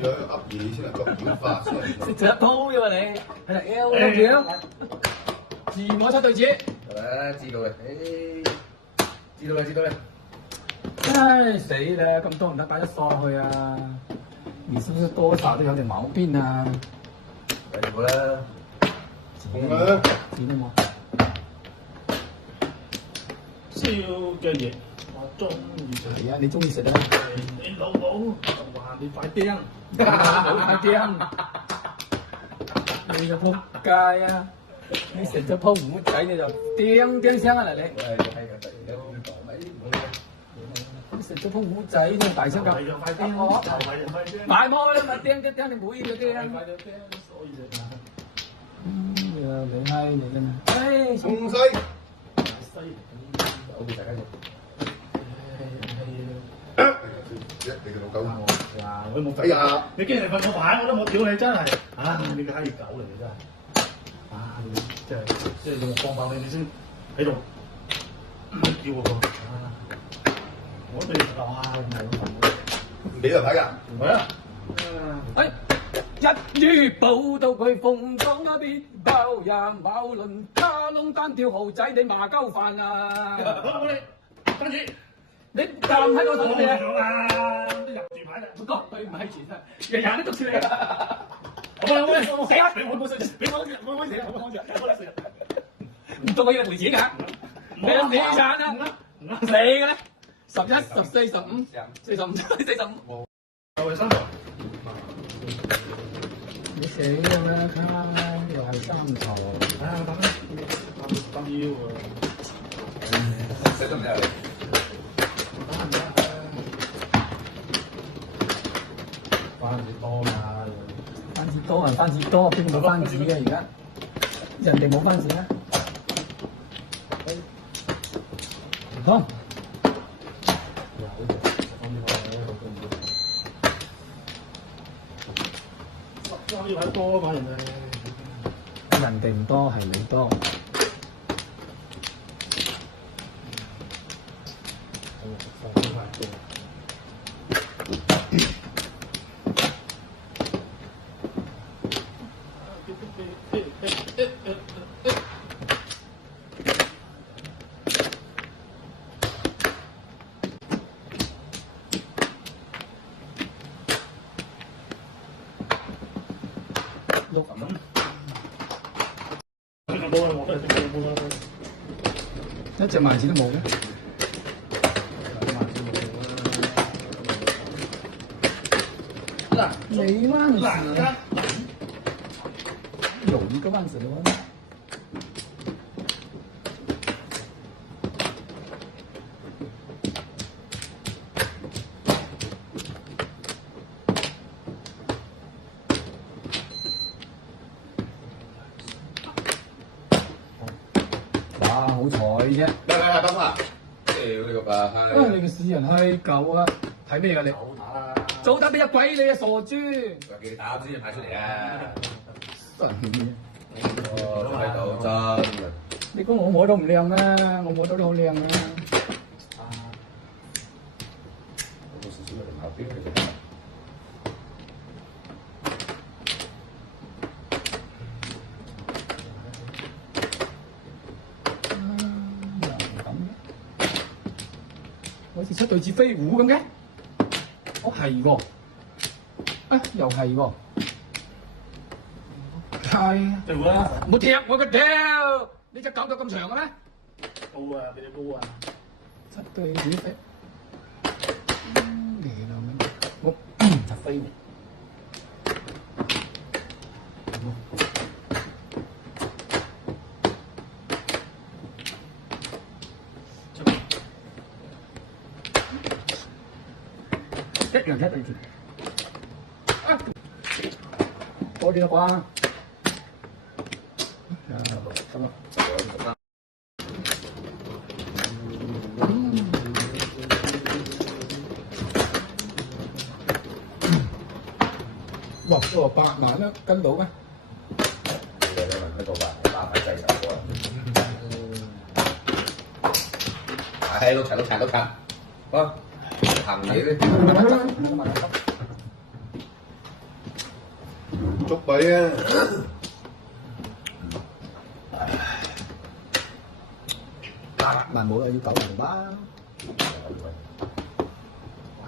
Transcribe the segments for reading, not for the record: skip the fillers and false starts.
住喺度噏嘢先能夠表達先係。食咗鋪啫嘛你，係啦 L 咁樣，自我出對子。係咪？知道嘅，知道啦，知道啦。唉死啦！咁多唔得擺得上去啊！你是不是多少都有點毛病啊？睇住啦，紅啦，知道嗎？燒嘅嘢我中意食。係啊，你中意食啊？你老母就話你快釘，冇快釘，你就仆街啊！你食咗鋪糊仔你就釘聲啊！你你食咗鋪糊仔都大聲㗎，快釘我，就係快釘。買魔啦，咪釘釘釘你每個釘。快咗釘，所以就你閪你真係，唉，送西，西。好嘅，大家你個老狗哇！我冇哎呀，你竟然瞓我牌，我都冇屌你真係，啊！你個閪狗嚟嘅真係，啊！你即係用放爆你先喺度叫我啊！我對你哇唔係唔俾人睇㗎，唔係啊！哎，一於報到佢鳳崗嗰邊包人某輪卡窿單挑豪仔，你麻鳩飯啊！好，我哋跟住。你站喺度同我哋啊！都入住牌啦，唔該，佢唔係前身，日日都捉住你啊！我死啦！俾我冇食，俾我食，我食，我食，唔到我要賠錢㗎，你死產啊！死嘅咧，11、14、15、45、45，又係三頭。你死嘅咩？又係三頭，啊等腰啊！食得唔得？番子多嘛？番子多啊，番子多，邊冇番子嘅而家？人哋冇番子咩？好，番子牌多嘛？人哋唔多係你多。六咁，一隻萬字都冇嘅。沒萬字，有一個萬字的話。哇，好彩啫！嚟等下，屌你個吧閪！你個死人閪狗啊！睇咩㗎你？早打俾隻鬼你啊傻豬！叫你打先派出嚟啊！神嘅！哦，都喺度真嘅。你估我摸到唔靚咩？我摸到都好靚嘅。有少少嘅後邊其實。好似出對子飛虎咁嘅，哦係喎，啊又係喎，係，對啦，冇踢我個屌！你隻狗腳咁長嘅咩？高啊，比你高啊！出對子飛，你老味，我就飛虎。一樣一對字，啊，多啲啦啩，咁啊，哇，都話8萬啦，跟到咩？你問佢個話，8萬制手喎。係，碌柒，啊！行嘢咧，捉米啊！咪冇啦，要9零吧。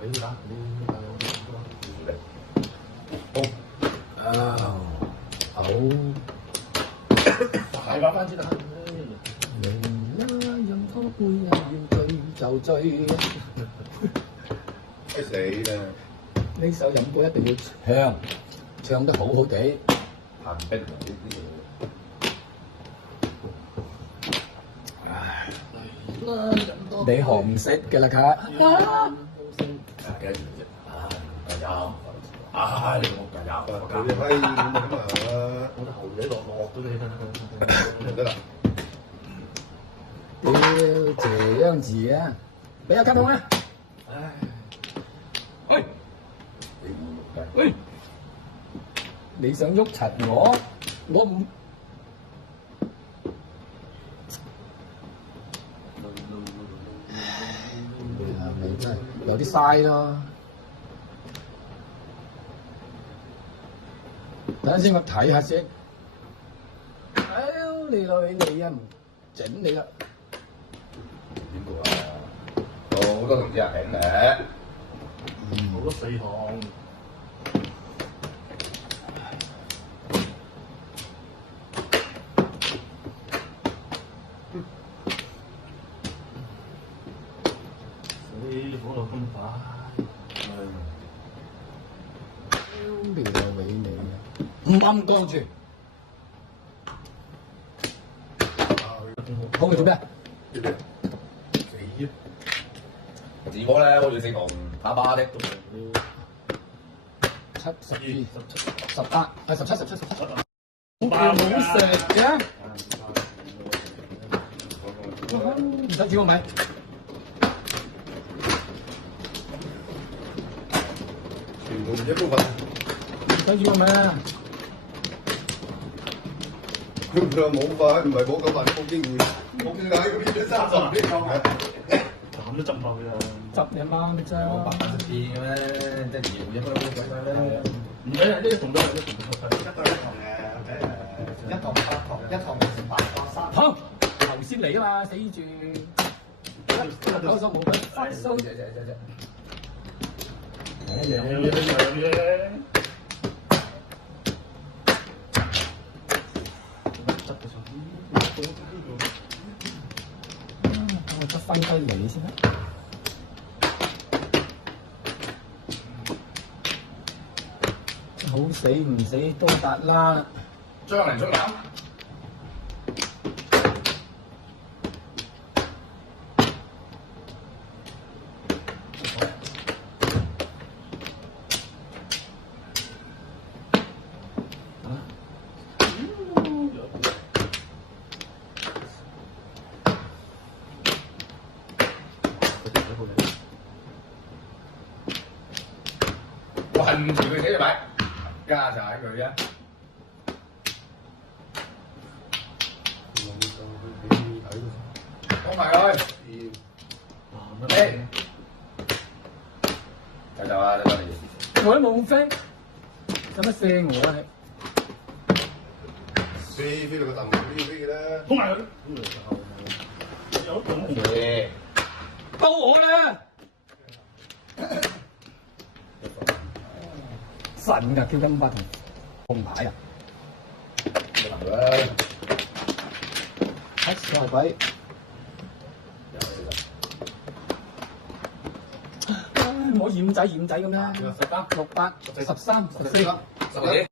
係啦，好，係翻翻先啦。任拖杯啊，要醉就醉。該死啦！呢首飲歌一定要唱得好好地。寒冰呢啲你學唔識嘅啦，卡。你冇計啊！佢啲閪咁啊！我啲後嘢落咗你。唔得啦！屌，這樣子啊！俾阿卡通啊！喂你唔計，喂，你想喐柒我？我唔。你真係有啲嘥咯。等陣先，我睇下先。哎呦，你女你啊，唔整你啦！邊個啊？好多同志人頂嘅。好多4項。死火到咁快。屌你老味你啊！唔啱光住，好佢做咩？字波咧，好似四同打靶的。 7、12、18，係17、17、18。爆冇食嘅，唔使煮個米。全部一部分。唔使煮個米啊！佢話冇飯，唔係冇咁飯，冇機會，冇機會喺邊度生存呢個？咁都浸爆佢啊！執你媽嘅啫。我8啲咩？即係搖一開好鬼快咧。唔使啊，呢個同都係一同好，頭先嚟啊嘛，死住。9手冇份，8手。我執翻低你先啦。好死唔死都達啦！張嚟出嚟。我恨住佢死咪，加晒佢啊！講埋佢，走走啊！你得你。我都冇飛，使乜射我啊你？飛到個凳飛飛嘅啦。通埋佢。有咁到我啦！神㗎，叫金巴同紅牌啊！行啦。黑小鬼，唔好染仔咁啦。18、6、8、13、14。12。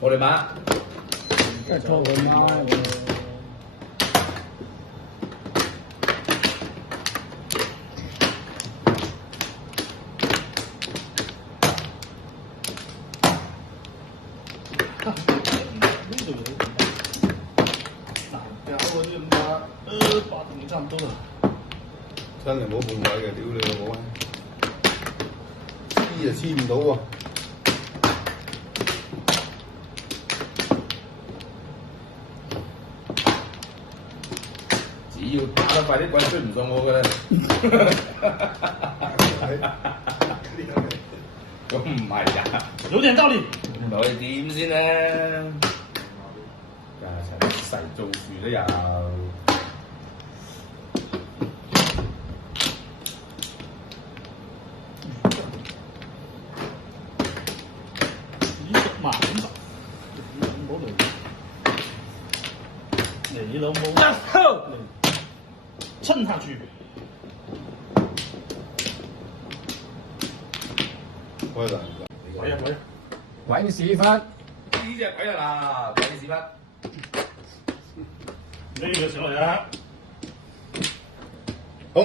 我哋馬。真係拖佢媽！差唔多啦，真係冇半位嘅，屌你老母啊！黐就黐唔到喎。只要打得快啲，鬼追唔上我嘅啦。咁唔係㗎，有點道理。攞嚟點先咧？細做樹都有。萬冇嚟，你老母一嚟親下住。開啦！鬼啊鬼啊！鬼屎忽！呢隻鬼啦，鬼屎忽！呢個上嚟啊！好，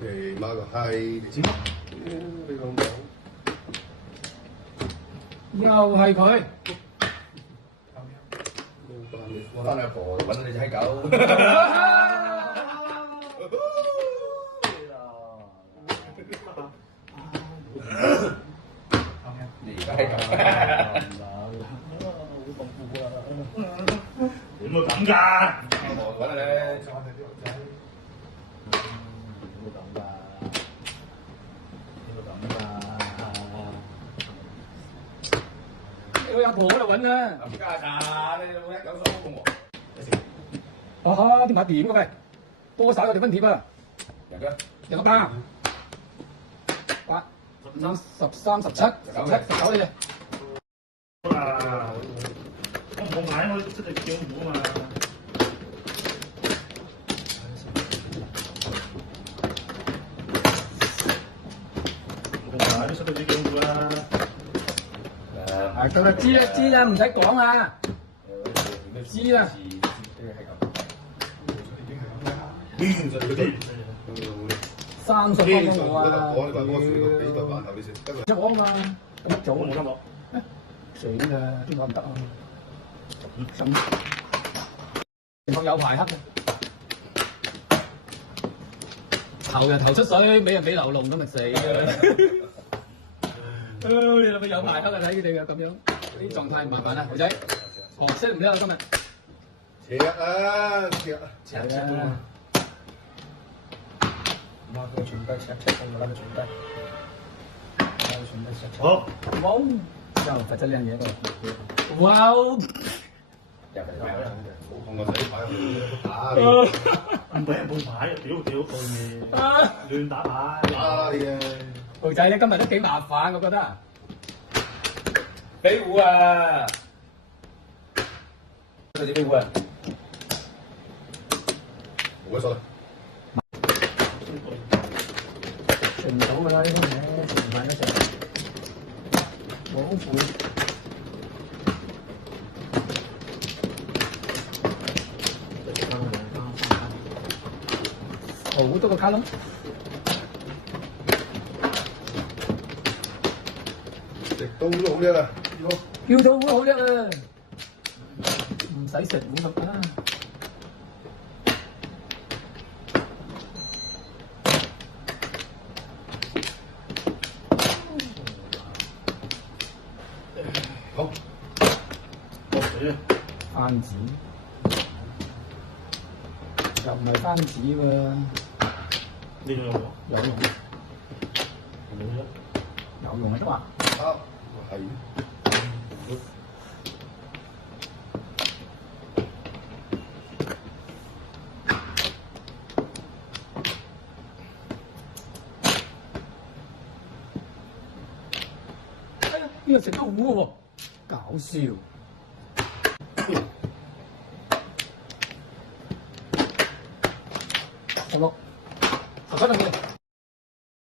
你媽個閪！剪咯！你老母！又係佢。翻阿婆揾你隻狗。你而家係咁。點會咁㗎？我揾你。你阿婆喺度揾啊！冚家鏟，你老一狗手工喎。啊哈！啲馬點嘅喂，波手有條分貼啊！有個包，8、5、13、17、17、19呢隻。啊！我買我出嚟叫糊啊嘛。我買都出到啲叫糊啦。咁啊知啦知啦，唔使講啊！知啦。30分鐘喎啊！我話我俾個飯頭你食，得啦。一鑊啊嘛，咁早冇得落，死啦！邊個唔得啊？咁情況有排黑嘅，頭人頭出水，尾人尾流龍咁咪死啦！你係咪有排黑啊？睇佢哋嘅咁樣，啲狀態唔麻煩啊，豪仔，學識唔叻啊今日。赤啊赤啊！係啊！媽個全部赤咁嘅啦，全部。好，哇！又罰咗靚嘢噃！哇！入嚟同個仔牌打唔俾人半牌，屌對面亂打牌。打你啊！豪仔你今日都幾麻煩，我覺得。飛虎啊！佢隻飛虎啊！冇乜所謂。食唔到㗎啦，呢啲嘢食唔慣得食，冇苦。好多個卡窿，食到都好叻啦！叫到好好叻啊！唔使食碗咁啊！好，番子又唔係番子喎，呢種有冇？有用有用咪得話。好，係。哎呀，呢個食得好嘅喎，搞笑。16、17等嘅。